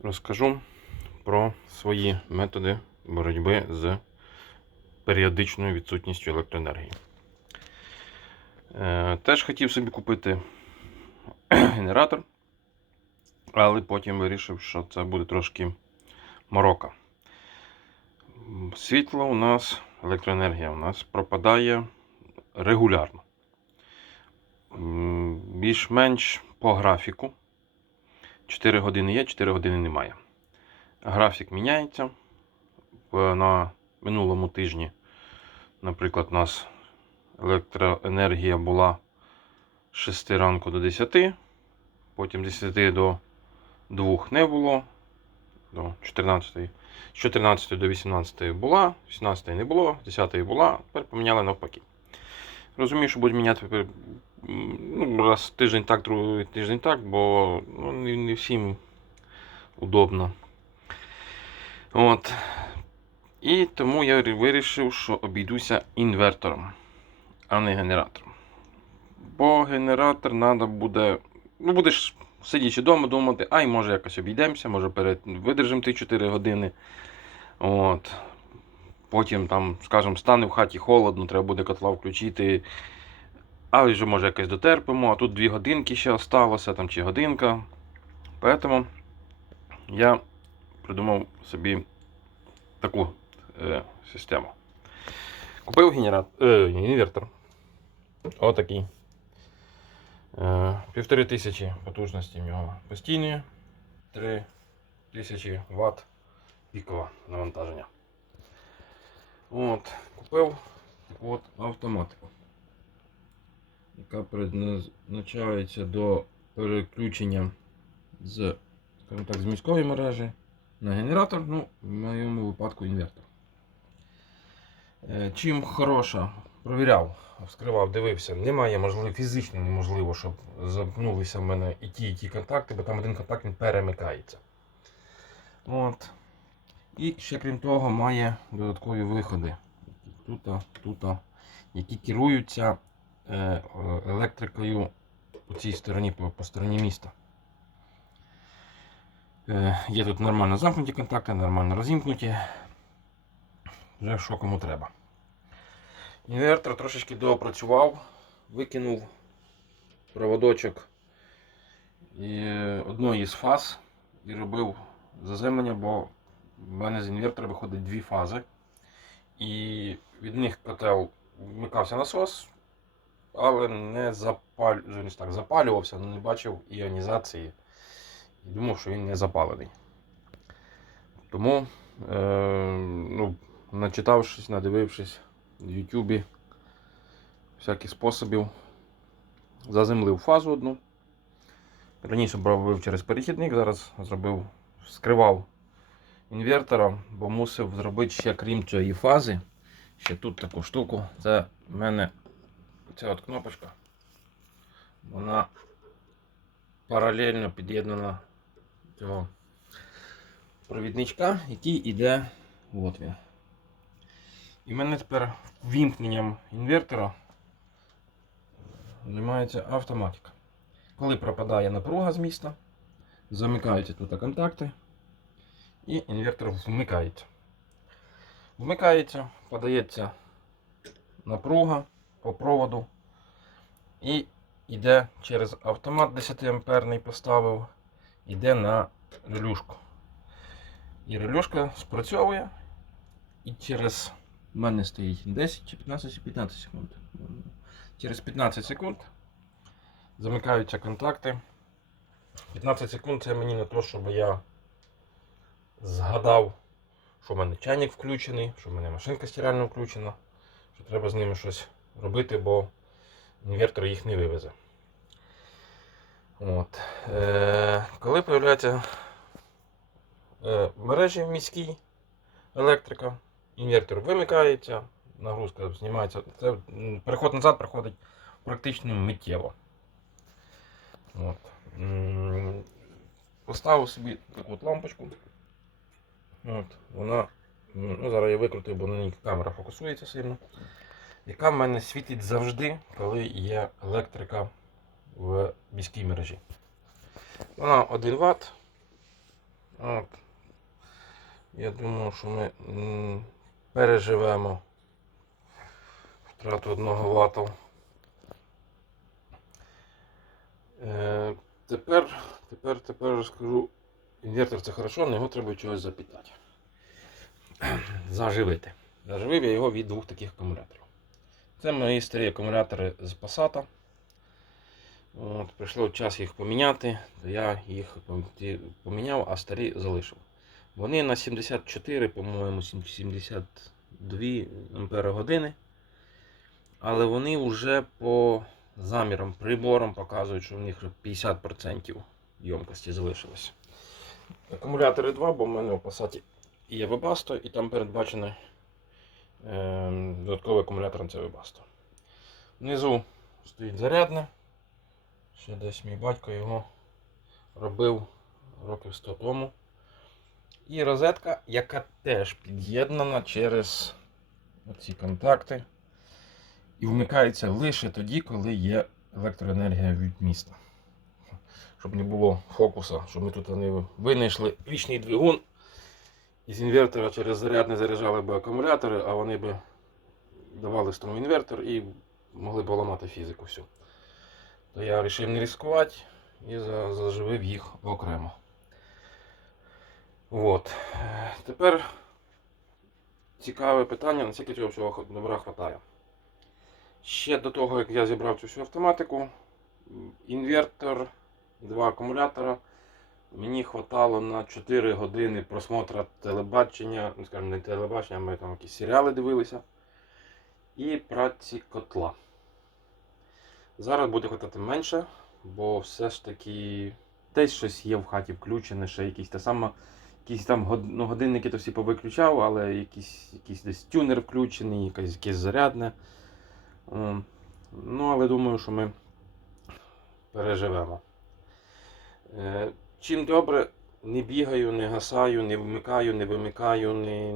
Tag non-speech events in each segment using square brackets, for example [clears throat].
розкажу про свої методи боротьби з періодичною відсутністю електроенергії. Е, Теж хотів собі купити [clears throat] генератор, але потім вирішив, що це буде трошки морока. Світло у нас, електроенергія у нас пропадає регулярно. Більш-менш по графіку. 4 години є, 4 години немає. Графік міняється. На минулому тижні, наприклад, у нас електроенергія була з 6 ранку до 10, потім з 10 до 2 не було, до 14, з 14 до 18 була, 18 не було, 10 була, тепер поміняли навпаки. Розумію, що будуть міняти ну, раз тиждень так, другий тиждень так, бо ну, не, не всім удобно. От. І тому я вирішив, що обійдуся інвертором, а не генератором. Бо генератор треба буде. Ну, будеш сидячи вдома думати, ай, може якось обійдемося, може перед... видержимо ті 4 години. От. Потім там, скажімо, стане в хаті холодно, треба буде котла включити. А вже може якось дотерпимо, а тут дві годинки ще осталося, там чи годинка. Поэтому я придумав собі таку е, систему. Купив генератор, е, інвертор. Отакий. Е, півтори тисячі потужності в нього постійні. 3 тисячі Вт пікове навантаження. От, купив таку от автоматику, яка призначається до переключення з, так, з міської мережі на генератор, ну, в моєму випадку інвертор. Е, Чим хороша, провіряв, вскривав, дивився, немає можливо, фізично неможливо, щоб замкнулися в мене і ті, і ті контакти, бо там один контакт він перемикається. От. І ще крім того, має додаткові виходи. Тут, тут, які керуються електрикою по цій стороні, по, по стороні міста. Е, Є тут нормально замкнуті контакти, нормально розімкнуті. Вже що кому треба. Інвертор трошечки доопрацював, викинув проводочок і одної з фаз і робив заземлення, бо в мене з інвертора виходить дві фази. І від них котел вмикався насос, але не, запаль... так, запалювався, але не бачив іонізації. І думав, що він не запалений. Тому, е, ну, начитавшись, надивившись в Ютубі всяких способів, заземлив фазу одну. Раніше робив через перехідник, зараз зробив, скривав інвертора, бо мусив зробити ще крім цієї фази. Ще тут таку штуку. Це в мене ця от кнопочка. Вона паралельно під'єднана цього провідничка, який іде. От він. І в мене тепер вімкненням інвертора займається автоматика. Коли пропадає напруга з міста, замикаються тут контакти і інвертор вмикається. Вмикається, подається напруга по проводу і йде через автомат 10 амперний поставив, йде на релюшку. І релюшка спрацьовує і через в мене стоїть 10 чи 15 чи 15 секунд. Через 15 секунд замикаються контакти. 15 секунд це мені не то, щоб я згадав, що в мене чайник включений, що в мене машинка стиральна включена, що треба з ними щось робити, бо інвертор їх не вивезе. От. Е, коли з'являється е, в мережі міській електрика, інвертор вимикається, нагрузка знімається. Це, переход назад проходить практично миттєво. От. Поставив собі таку от лампочку. От, вона, ну зараз я викрутив, бо на ній камера фокусується сильно. Яка в мене світить завжди, коли є електрика в міській мережі. Вона 1 Вт. От. Я думаю, що ми переживемо втрату одного вату. Е, тепер, тепер, тепер розкажу. Інвертор це хорошо, але його треба чогось запитати. Заживити. Заживив я його від двох таких акумуляторів. Це мої старі акумулятори з Passat. От, прийшло час їх поміняти, то я їх поміняв, а старі залишив. Вони на 74, по-моєму, 72 ампери години. Але вони вже по замірам, приборам показують, що в них 50% ємкості залишилось. Акумулятори 2, бо в мене у Passat є Webasto, і там передбачений е, додатковий акумулятор на це Webasto. Внизу стоїть зарядне. Ще десь мій батько його робив років 100 тому. І розетка, яка теж під'єднана через ці контакти. І вмикається лише тоді, коли є електроенергія від міста. Щоб не було фокуса, щоб ми тут не винайшли вічний двигун. Із інвертора через заряд не заряджали б акумулятори, а вони б давали струм інвертор і могли б ламати фізику всю. То я вирішив не ризикувати і заживив їх окремо. От. Тепер цікаве питання, наскільки цього всього добра вистачає. Ще до того, як я зібрав цю всю автоматику, інвертор, два акумулятора. Мені хватало на 4 години просмотра телебачення, ну скажімо, не телебачення, ми там якісь серіали дивилися. І праці котла. Зараз буде хватати менше, бо все ж таки десь щось є в хаті включене, ще якісь та сама, якісь там ну, годинники то всі повиключав, але якийсь, якийсь десь тюнер включений, якесь, якесь зарядне. Ну, але думаю, що ми переживемо. Чим добре, не бігаю, не гасаю, не вмикаю, не вимикаю, не,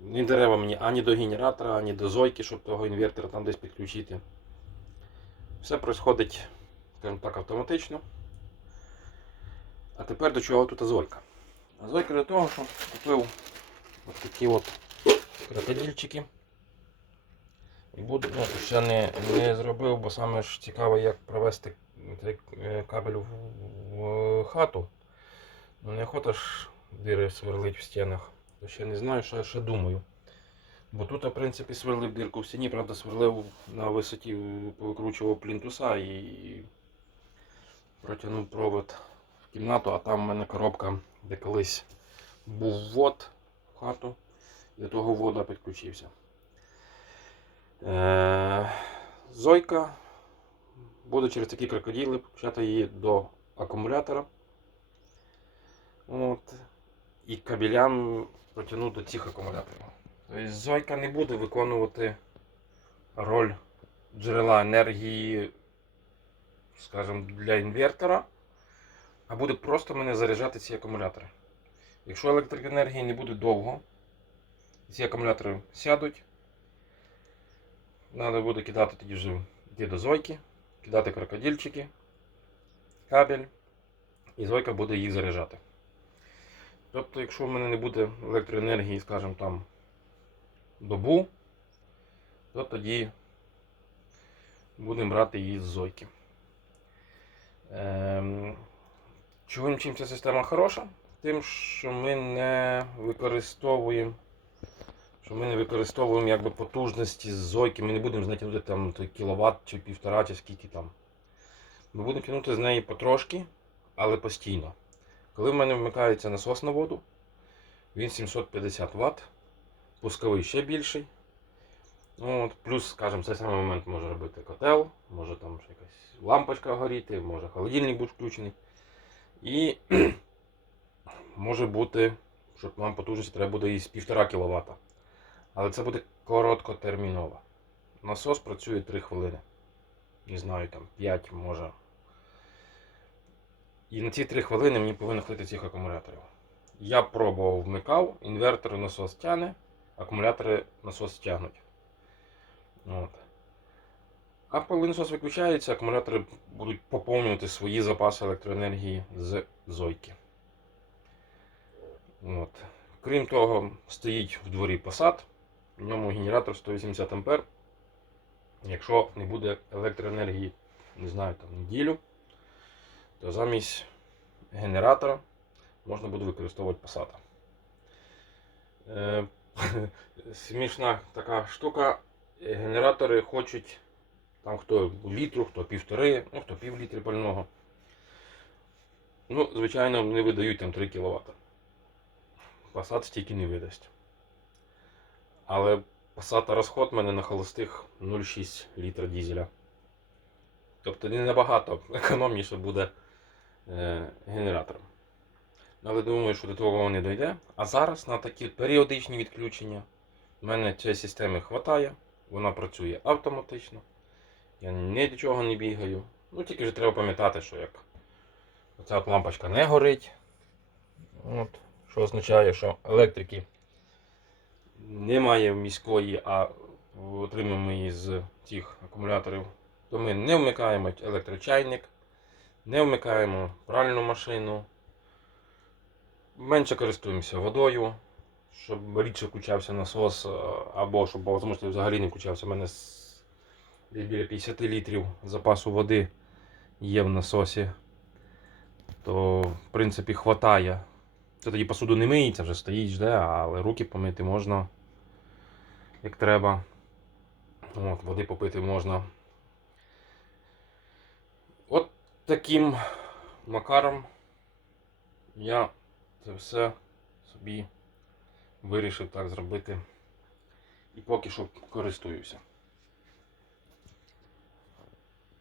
не дерева мені ані до генератора, ані до зойки, щоб того інвертора там десь підключити. Все происходить, скажімо так, автоматично. А тепер до чого тут зойка? А зойка до того, що купив от такі от крокодильчики. І буду, ну, ще не, не зробив, бо саме ж цікаво, як провести е, кабель в, хату. Ну, неохота ж дири сверлить в стінах. Ще не знаю, що я ще думаю. Бо тут, в принципі, сверлив дирку в стіні, правда, сверлив на висоті, повикручував плінтуса і протягнув провод в кімнату, а там в мене коробка, де колись був ввод в хату, до того вода підключився. Е, Зойка буде через такі крокодили підключати її до акумулятора. От. І кабелям протягнути до цих акумуляторів. Тобто Зойка не буде виконувати роль джерела енергії, скажімо, для інвертора, а буде просто мене заряджати ці акумулятори. Якщо електроенергії не буде довго, ці акумулятори сядуть. Треба буде кидати тоді вже йти до зойки, кидати крокодильчики, кабель, і зойка буде їх заряджати. Тобто, якщо в мене не буде електроенергії, скажімо там, добу, то тоді будемо брати її з зойки. Ем, чого чим ця система хороша? Тим, що ми не використовуємо що ми не використовуємо якби, потужності з зойки, ми не будемо з неї тягнути там кіловат чи півтора, чи скільки там. Ми будемо тягнути з неї потрошки, але постійно. Коли в мене вмикається насос на воду, він 750 Вт, пусковий ще більший. Ну, От, плюс, скажімо, цей самий момент може робити котел, може там якась лампочка горіти, може холодильник бути включений. І [clears throat] може бути, щоб вам потужності треба буде із 1,5 кВт. Але це буде короткотерміново. Насос працює 3 хвилини. Не знаю, там 5 може. І на ці 3 хвилини мені повинно хватити цих акумуляторів. Я пробував, вмикав, інвертор насос тягне, акумулятори насос тягнуть. От. А коли насос виключається, акумулятори будуть поповнювати свої запаси електроенергії з зойки. От. Крім того, стоїть в дворі Passat, в ньому генератор 180 А. Якщо не буде електроенергії, не знаю, там неділю, то замість генератора можна буде використовувати Passat. Е, [laughs] смішна така штука. Генератори хочуть там хто літру, хто півтори, ну хто пів літри пального. Ну, звичайно, не видають там 3 кВт. Passat стільки не видасть. Але Passat розход в мене на холостих 0,6 літра дізеля. Тобто не набагато економніше буде е, генератором. Але думаю, що до того не дойде. А зараз на такі періодичні відключення в мене цієї системи вистачає. Вона працює автоматично. Я ні до чого не бігаю. Ну тільки вже треба пам'ятати, що як оця лампочка не горить. От, що означає, що електрики немає міської, а отримуємо її з цих акумуляторів. То ми не вмикаємо електрочайник, не вмикаємо пральну машину. Менше користуємося водою, щоб рідше включався насос, або щоб по можливості взагалі не включався. У мене біля 50 літрів запасу води є в насосі. То, в принципі, хватає. Це тоді посуду не миється, вже стоїть, жде, але руки помити можна, як треба. От, води попити можна. От таким макаром я це все собі вирішив так зробити. І поки що користуюся.